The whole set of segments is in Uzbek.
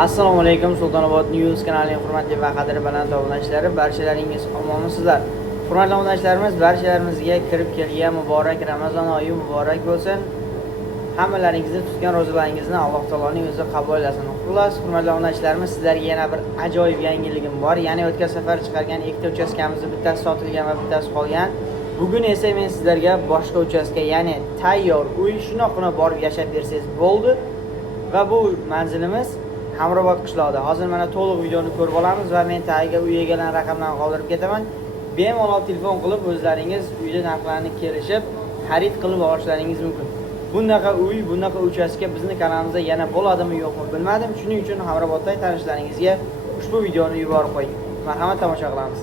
Assalomu alaykum, Sultonobod News kanalining hurmatli va qadrli baland obunachilari, barchalaringiz omonmisizlar. Hurmatli obunachilarimiz, barchalarimizga kirib kelgan muborak Ramazon oyi muborak bo'lsin. Hammalaringizni tutgan ro'zalaringizni Alloh taoloning o'zi qabul etsin. Xullas, hurmatli obunachilarimiz, sizlarga yana bir ajoyib yangiligim bor. Ya'ni o'tgan safar chiqargan ikkita uchastkamizni bittasi sotilgan va bittasi qolgan. Bugun esa men sizlarga boshqa uchastka, ya'ni tayyor uy shunaqona borib yashab bersangiz bo'ldi. Va bu manzilimiz Hamrobod qishlog'ida. Hozir mana to'liq videoni ko'rib olamiz va men tagiga uy egalarini raqamlarini qoldirib ketaman. Bemalol telefon qilib o'zlaringiz uyda narxlarini kelishib, xarid qilib olishlaringiz mumkin. Bunaqa uy, bunaqa uchastka bizning kanalimizda yana bo'ladimi yo'qmi bilmadim. Shuning uchun Hamroboddagi tanishlaringizga ushbu videoni yuborib qo'ying. Marhamat, tomosha qilamiz.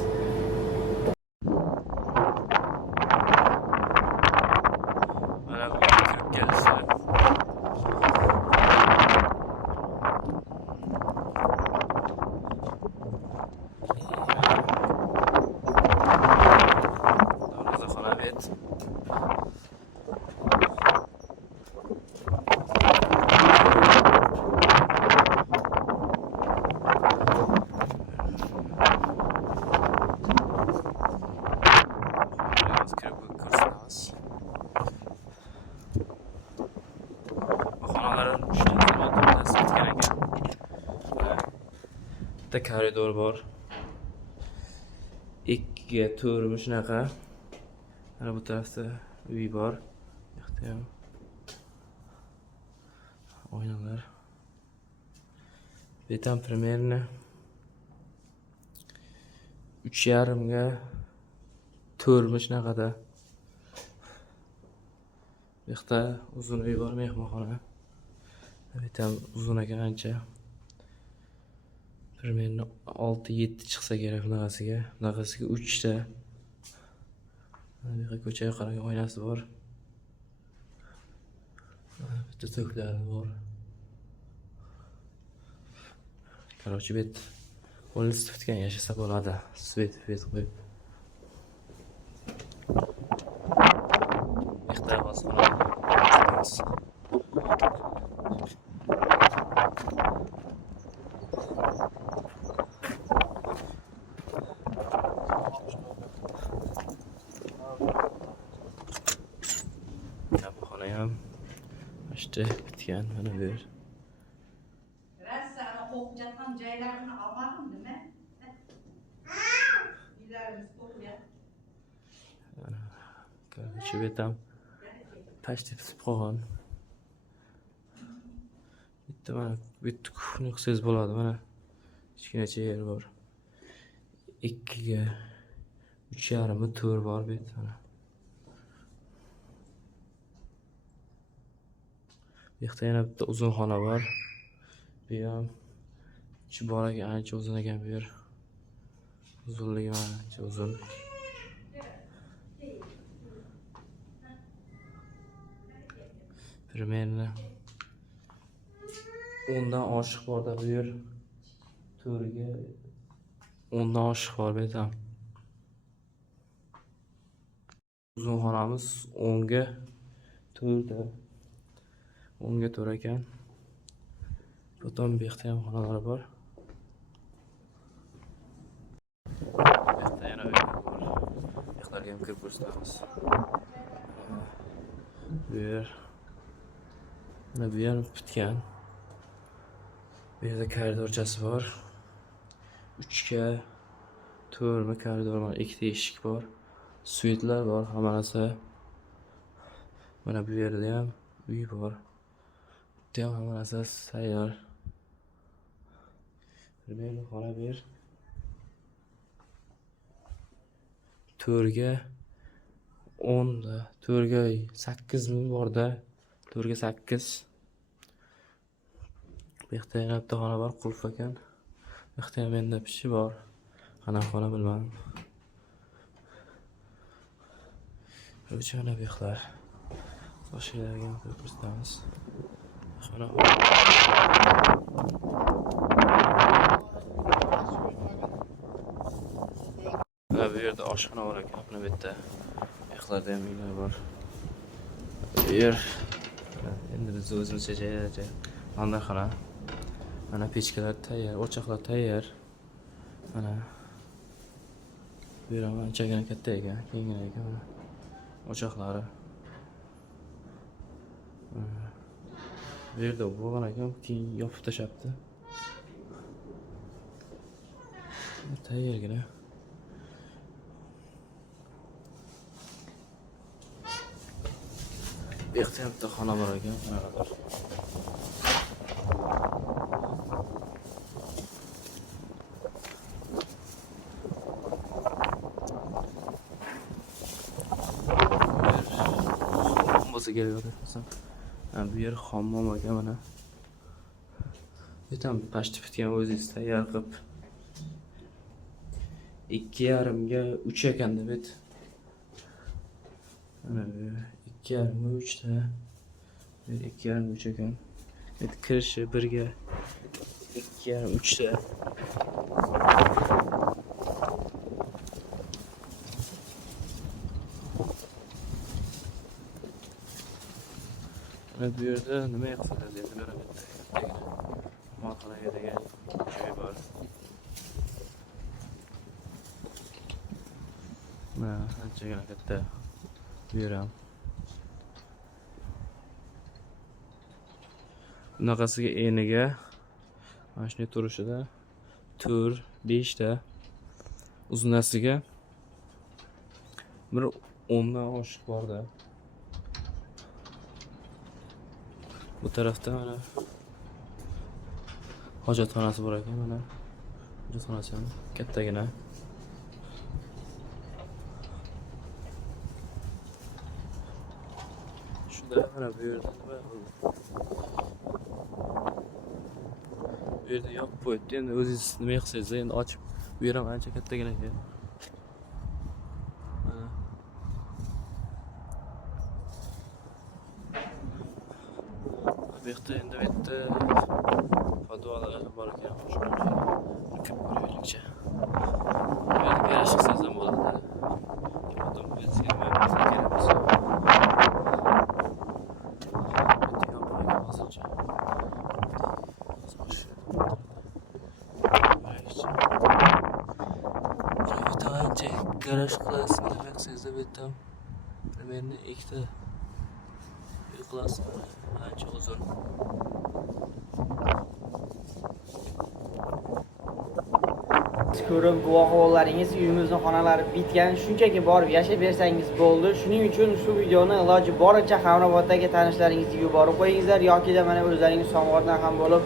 Bitta koridor bor. Ikkiga to'rtmi shunaqa. Mana bu tarafda uy bor. Bu yoqda ham oynalar. Bu ham примерно 3,5 ga 4mi shunaqada. Bu yoqda uzun uy bor, mehmonxona. Bu ham uzun ekan ancha. Примерно 6-7 chiqsa kerak bunaqasiga. Bunaqasiga 3 ta. Mana ko'chaga qaragan oynasi bor. Bitta to'klari bor. Короче, bet qo'lni isitgan yashasa bo'ladi. Svet qo'yib. Ixtiyor bo'lsin. Ham işte bitken mana bu yer. Rassani qo'qjatgan joylarini olmadim nima? Uylarimiz to'qiyapti. Короче, betam почти pishib qolgan. Bitta mana bitta kufni qilsangiz bo'ladi, mana kichkinacha yer bor. 2 ga 3,5 to'r bor bet mana. Bu yoqda yana bitta uzun xona bor. Bu ham chiboraga ancha uzun ekan bu yer. Uzunligi ancha uzun. Примерно 10 dan oshiq bor-da bu yer. To'riga 10 dan oshiq bor betam. Uzun xonamiz 10 ga 4 10 ga 4 ekan. Potom bu yoqda ham xonalar bor. Bu yoqda yana uy bor. Bu yoqlarga ham kirib ko'rsatamiz. Bu yer. Mana bu yer bitgan. Bu yerda koridorchasi bor. 3 ga 4mi koridor bor, 2 ta eshik bor. Svetlar bor, hammasi. Mana bu yerda ham uy bor. Ham hammasi tayyor. Primero xona bu yer. 4 ga 10 da, 4 ga 8 mi bor-da? 4 ga 8. Bu yoqda yana bitta xona bor, qulf ekan. Bu yoqda ham menda pishi bor. Qanaqa xona bilmadim. Mana bu yoqlar. Boshqalarga ham ko'rsatamiz. Xona. Mana bu yerda oshxona bor ekan. Mana bu yerda. Bu yoqlarda ham uylar bor. Bu yer endi biz o'zimizcha joyda manzarxona. Mana pechkalar tayyor, o'choqlar tayyor. Mana bu yer ham anchagina katta ekan, kengina ekan mana. O'choqlari. Bu yerda bo'lgan ekan, keyin yopib tashlabdi. Tayyorgina. Bu yerda ham bitta xona bor ekan, qanaqadir. Bo'lsa kelaveradi. Bu yer hammom ekan mana. Bitam pashti bitgan o'zingiz tayyor qilib 2,5 ga 3 ekanda bet. Mana bu 2,5 ga 3 ta. Bu 2,5 3 ekan. Bet kirishi 1 ga 2,5 3 ta. Mana bu yerda nima qiladi endi mana bitta. Mehmonxonaga degan joy bor. Mana anchagina katta. Bu yer ham. Bunaqasiga eniga mana shunday turishida 4-5 ta. Uzunasiga bir 10 dan oshiq borda. Bu tarafda mana hojatxonasi bor ekan mana. Hojatxonasi ham kattagina. Shunda mana bu yerda nima bu yerda yopib qo'yibdi. Endi o'zingiz nima qilsangiz endi ochib bu yer ham ancha kattagina ekan. Bu yerda endi bitta podvallar bor ekan. Shunga kirib ko'raylikcha. Bu yerda garaj qilsangiz ham bo'ladi. Odam bizga kelamiz. Garaj qilasiz, nima qilsangiz bitam примерно 2 ta qilasiz. Ancha uzun. Ko'rib guvohlarıngiz uyimizning xonalari bitgan, shunchaki borib yashab bersangiz bo'ldi. Shuning uchun shu videoni iloji boricha Hamroboddagi tanishlaringizga yuborib qo'yingizlar yoki da mana o'zlaringiz Somg'otdan ham bo'lib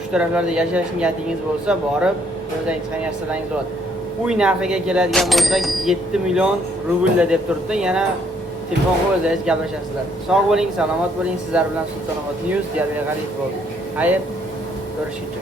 shu taraflarda yashash niyatingiz bo'lsa, borib o'zlaringiz ham yashasangiz bo'ladi. Uy narxiga keladigan bo'lsak 7 million rublda deb turibdi. Yana telefon qilib o'zingiz gaplashasizlar. Sog' bo'ling, salomat bo'ling. Sizlar bilan Sultonobod News Diarbekir G'aribov bo'ldi. Xayr, ko'rishguncha.